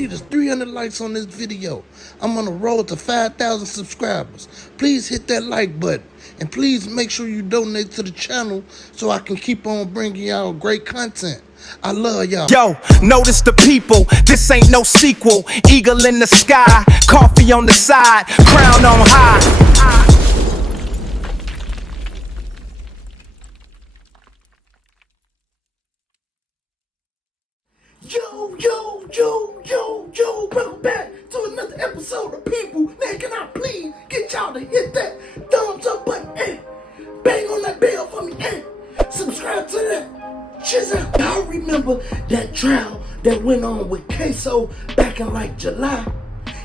need is 300 likes on this video. I'm on the road to 5,000 subscribers. Please hit that like button. And please make sure you donate to the channel so I can keep on bringing y'all great content. I love y'all. Yo, notice the people, this ain't no sequel. Eagle in the sky, coffee on the side, crown on high. Yo, welcome back to another episode of People. Man, can I please get y'all to hit that thumbs up button and bang on that bell for me and subscribe to that chisel. Y'all remember that trial that went on with Ksoo back in like July?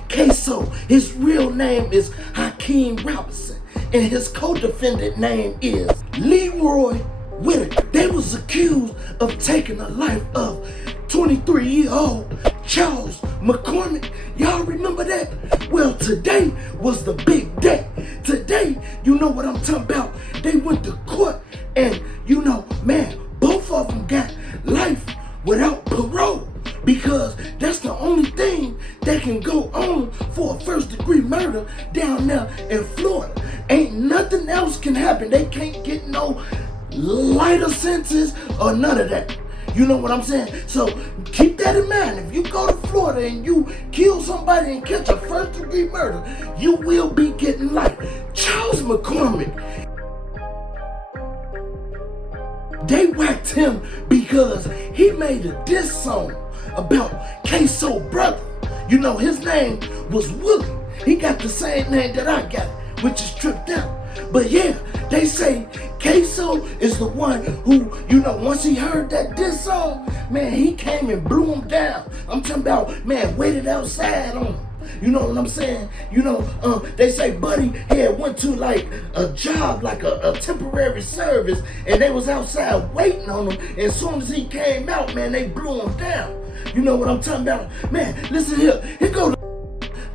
Ksoo, his real name is Hakeem Robinson, and his co-defendant name is Leroy Whitaker. They was accused of taking the life of 23-year-old Charles McCormick. Y'all remember that? Well, today was the big day. Today, you know what I'm talking about. They went to court and, you know, man, both of them got life without parole because that's the only thing that can go on for a first-degree murder down there in Florida. Ain't nothing else can happen. They can't get no lighter sentence or none of that. You know what I'm saying? So keep that in mind. If you go to Florida and you kill somebody and catch a first-degree murder, you will be getting life. Charles McCormick, they whacked him because he made a diss song about Ksoo brother. You know, his name was Willie. He got the same name that I got, which is Tripped Out. But yeah, they say Ksoo is the one who, you know, once he heard that diss song, man, he came and blew him down. I'm talking about, man, waited outside on him. You know what I'm saying? You know, they say Buddy had went to like a job, like a temporary service, and they was outside waiting on him. And as soon as he came out, man, they blew him down. You know what I'm talking about? Man, listen here. Here go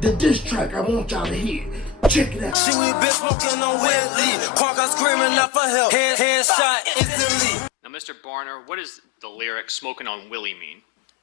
the diss track I want y'all to hear. Check it out. She we been smoking on Whitley. Quokka screaming out for help. Hand shot instantly. Now, Mr. Barner, what does the lyric "smoking on Willie" mean?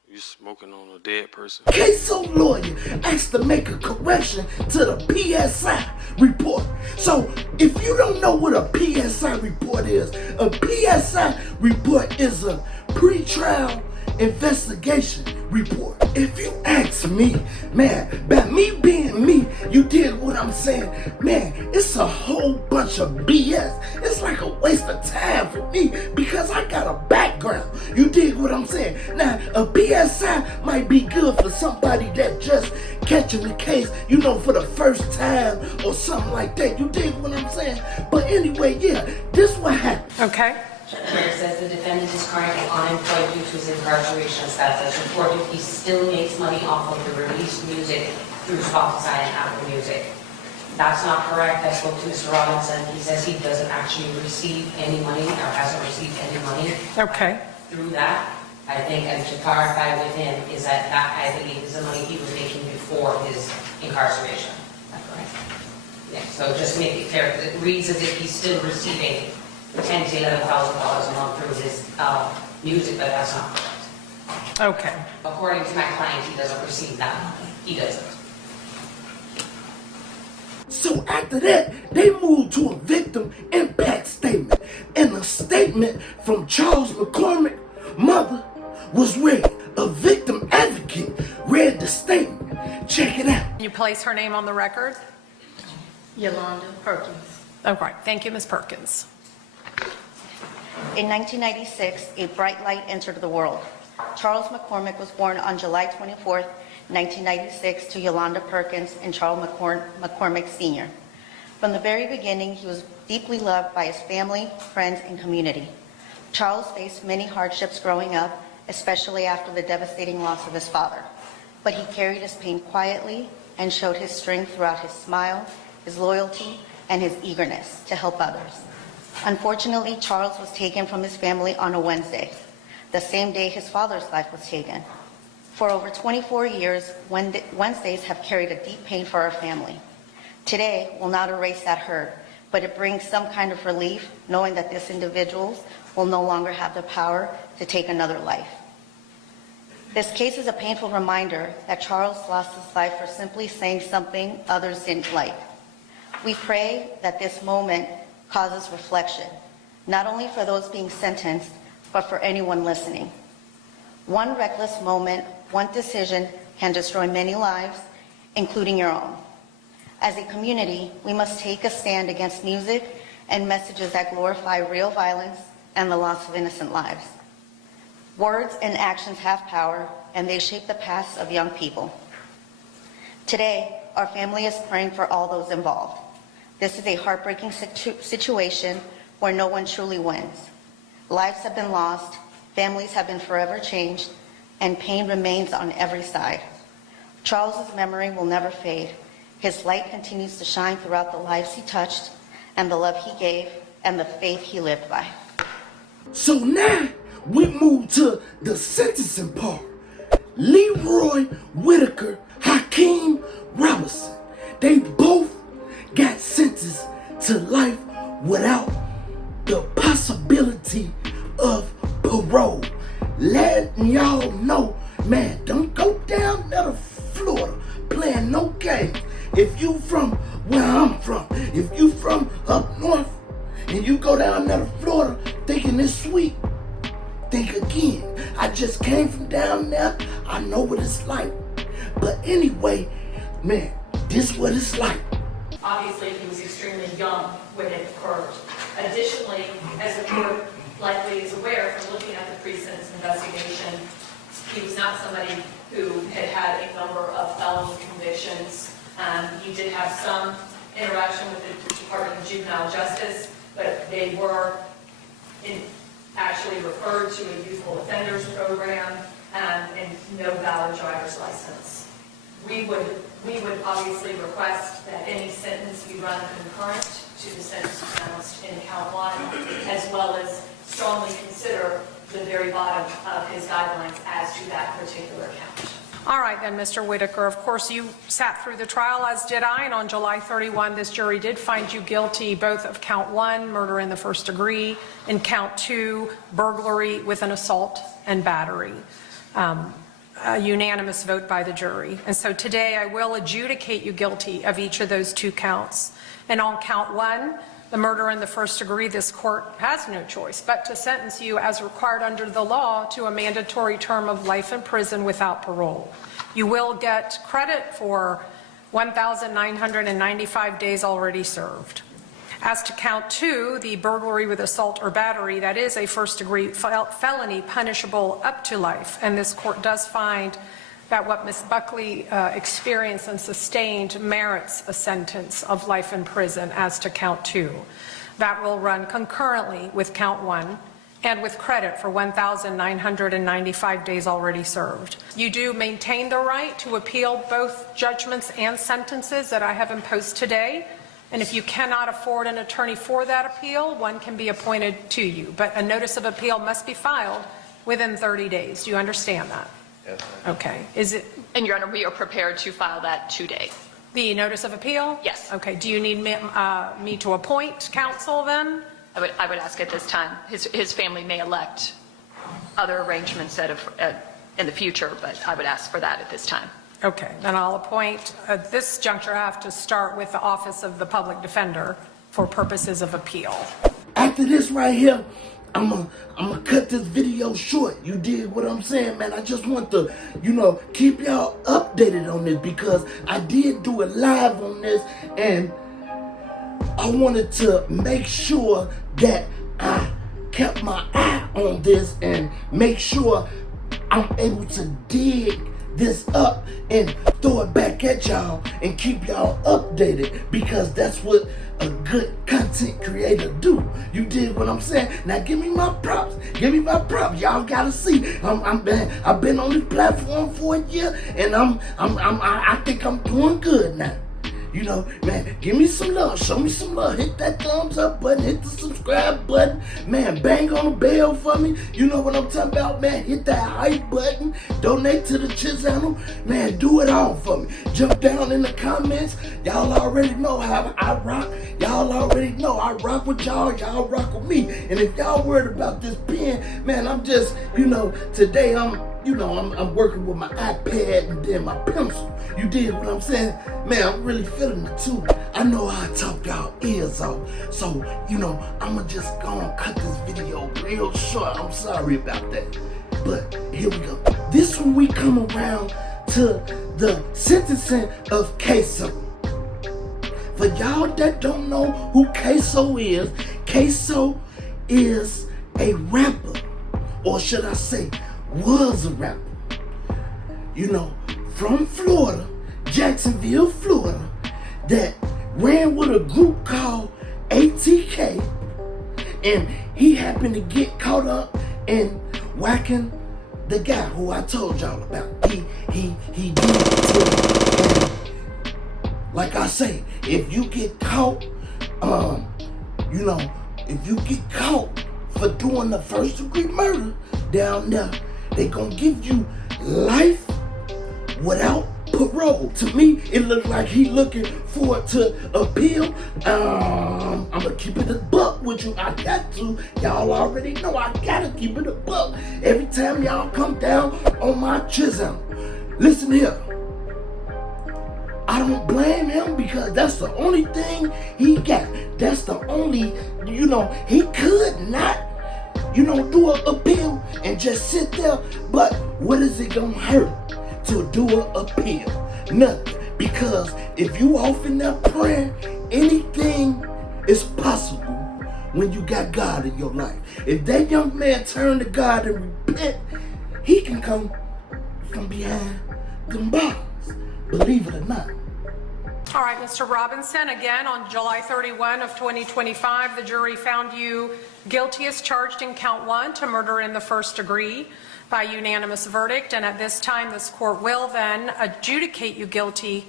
You smoking on a dead person. Ksoo lawyer asked to make a correction to the PSI report. So if you don't know what a PSI report is, a PSI report is a pre-trial investigation report. If you ask me, man, by me being me, you dig what I'm saying? Man, it's a whole bunch of BS. It's like a waste of time for me because I got a background. You dig what I'm saying? Now, a PSI might be good for somebody that just catching the case, you know, for the first time or something like that. You dig what I'm saying? But anyway, yeah, this what happened. Okay. It says the defendant is currently unemployed due to his incarceration status. As reported, he still makes money off of the released music through Spotify and Apple Music. That's not correct. I spoke to Mr. Robinson. He says he doesn't actually receive any money or hasn't received any money. Okay. Through that, I think, and to clarify with him, is that I believe is the money he was making before his incarceration. Is that correct? Yeah, so just to make it clear, because it reads as if he's still receiving $10,000 to $11,000 a month through his music, but that's not correct. Okay. According to my client, he doesn't receive that money. He doesn't. So after that, they moved to a victim impact statement. And a statement from Charles McCormick's mother was read. A victim advocate read the statement. Check it out. Can you place her name on the record? Yolanda Perkins. Okay. Thank you, Ms. Perkins. In 1996, a bright light entered the world. Charles McCormick was born on July 24th, 1996 to Yolanda Perkins and Charles McCormick Sr. From the very beginning, he was deeply loved by his family, friends, and community. Charles faced many hardships growing up, especially after the devastating loss of his father. But he carried his pain quietly and showed his strength throughout his smile, his loyalty, and his eagerness to help others. Unfortunately, Charles was taken from his family on a Wednesday, the same day his father's life was taken. For over 24 years, Wednesdays have carried a deep pain for our family. Today will not erase that hurt, but it brings some kind of relief knowing that these individuals will no longer have the power to take another life. This case is a painful reminder that Charles lost his life for simply saying something others didn't like. We pray that this moment causes reflection, not only for those being sentenced, but for anyone listening. One reckless moment, one decision can destroy many lives, including your own. As a community, we must take a stand against music and messages that glorify real violence and the loss of innocent lives. Words and actions have power, and they shape the paths of young people. Today, our family is praying for all those involved. This is a heartbreaking situation where no one truly wins. Lives have been lost, families have been forever changed, and pain remains on every side. Charles's memory will never fade. His light continues to shine throughout the lives he touched, and the love he gave, and the faith he lived by. So now we move to the sentencing part. Leroy Whitaker, Hakeem Robinson. They both got sentenced to life without the possibility of parole. Letting y'all know, man, don't go down to Florida playing no games. If you from where I'm from, if you from up north, and you go down there to Florida thinking it's sweet, think again. I just came from down there. I know what it's like. But anyway, man, this is what it's like. Obviously, he was extremely young when it occurred. Additionally, as the court likely is aware from looking at the pre-sentence investigation, he was not somebody who had had a number of felony convictions. He did have some interaction with the Department of Juvenile Justice, but they were actually referred to a youthful offenders program and no valid driver's license. We would obviously request that any sentence be run concurrent to the sentence pronounced in count 1, as well as strongly consider the very bottom of his guidelines as to that particular count. All right then, Mr. Whitaker, of course you sat through the trial, as did I, and on July 31, this jury did find you guilty both of count 1, murder in the first degree, and count 2, burglary with an assault and battery. A unanimous vote by the jury. And so today I will adjudicate you guilty of each of those 2 counts. And on count 1, the murder in the first degree, this court has no choice but to sentence you as required under the law to a mandatory term of life in prison without parole. You will get credit for 1,995 days already served. As to count 2, the burglary with assault or battery, that is a first-degree felony punishable up to life. And this court does find that what Ms. Buckley experienced and sustained merits a sentence of life in prison as to count 2. That will run concurrently with count 1 and with credit for 1,995 days already served. You do maintain the right to appeal both judgments and sentences that I have imposed today. And if you cannot afford an attorney for that appeal, one can be appointed to you. But a notice of appeal must be filed within 30 days. Do you understand that? Yes. Okay. Is it? And Your Honor, we are prepared to file that today. The notice of appeal? Yes. Okay. Do you need me to appoint counsel then? I would ask at this time. His family may elect other arrangements in the future, but I would ask for that at this time. Okay, then I'll appoint, at this juncture, I have to start with the Office of the Public Defender for purposes of appeal. After this right here, I'm gonna cut this video short. You dig what I'm saying, man? I just want to, keep y'all updated on this because I did do it live on this and I wanted to make sure that I kept my eye on this and make sure I'm able to dig this up and throw it back at y'all and keep y'all updated because that's what a good content creator do. You dig what I'm saying? Now give me my props. Give me my props. Y'all gotta see. I've been on this platform for a year and I think I'm doing good now. Man, give me some love, show me some love, hit that thumbs up button, hit the subscribe button, man, bang on the bell for me, you know what I'm talking about, man, hit that hype button, donate to the channel, man, do it all for me, jump down in the comments, y'all already know how I rock, y'all already know I rock with y'all rock with me, and if y'all worried about this pen, man, I'm just, today I'm you know, I'm working with my iPad and then my pencil. You dig what I'm saying? Man, I'm really feeling it too. I know how I talk y'all ears off. So, you know, I'ma just go and cut this video real short. I'm sorry about that. But here we go. This one we come around to the sentencing of Ksoo. For y'all that don't know who Ksoo is a rapper, or should I say, was a rapper. You know, from Florida, Jacksonville, Florida, that ran with a group called ATK, and he happened to get caught up in whacking the guy who I told y'all about. He did it to him. Like I say, if you get caught, you know, if you get caught for doing the first degree murder down there, they gonna give you life without parole. To me, it looked like he looking forward to appeal. I'm gonna keep it a buck with you. I got to. Y'all already know I gotta keep it a buck every time y'all come down on my chisel. Listen here. I don't blame him because that's the only thing he got. That's the only, you know, he could not, you know, do an appeal and just sit there. But what is it gonna hurt to do an appeal? Nothing. Because if you off in there praying, anything is possible when you got God in your life. If that young man turn to God and repent, he can come from behind them bars. Believe it or not. All right, Mr. Robinson, again, on July 31 of 2025, the jury found you guilty as charged in count 1 to murder in the first degree by unanimous verdict. And at this time, this court will then adjudicate you guilty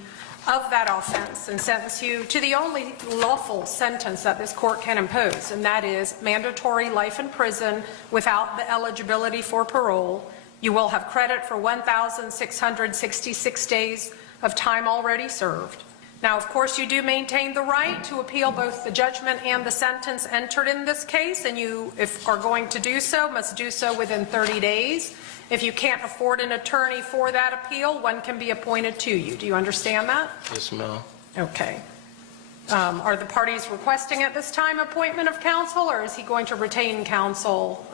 of that offense and sentence you to the only lawful sentence that this court can impose, and that is mandatory life in prison without the eligibility for parole. You will have credit for 1,666 days of time already served. Now, of course, you do maintain the right to appeal both the judgment and the sentence entered in this case, and you, if are going to do so, must do so within 30 days. If you can't afford an attorney for that appeal, one can be appointed to you. Do you understand that? Yes, ma'am. Okay. Are the parties requesting at this time appointment of counsel, or is he going to retain counsel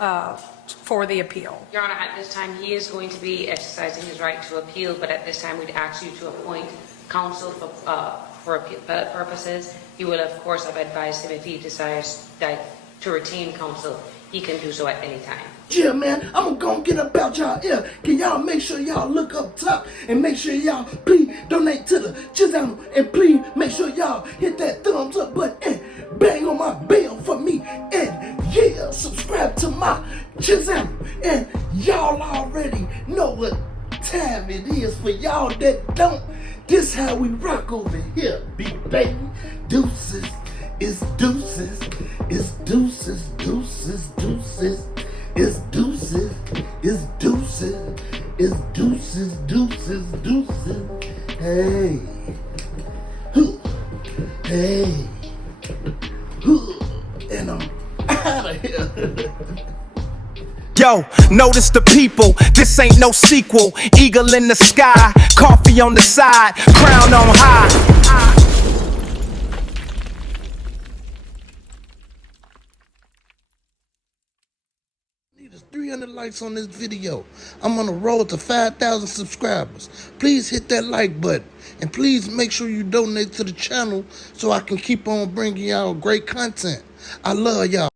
for the appeal? Your Honor, at this time, he is going to be exercising his right to appeal, but at this time, we'd ask you to appoint counsel for appeal purposes. You will, of course, have advised him if he decides to retain counsel, he can do so at any time. Yeah, man, I'm gonna get about y'all ear. Can y'all make sure y'all look up top and make sure y'all please donate to the channel, and please make sure y'all hit that thumbs up button and bang on my bell for me, and yeah, subscribe to my channel. And y'all already know what time it is. For y'all that don't, this how we rock over here, big baby. Deuces, it's deuces, it's deuces, deuces, deuces. It's deuces, it's deuces, it's deuces, deuces, deuces. Hey, hey, and I'm out of here. Yo, notice the people, this ain't no sequel. Eagle in the sky, coffee on the side, crown on high. There's 300 likes on this video. I'm on the road to 5,000 subscribers. Please hit that like button. And please make sure you donate to the channel so I can keep on bringing y'all great content. I love y'all.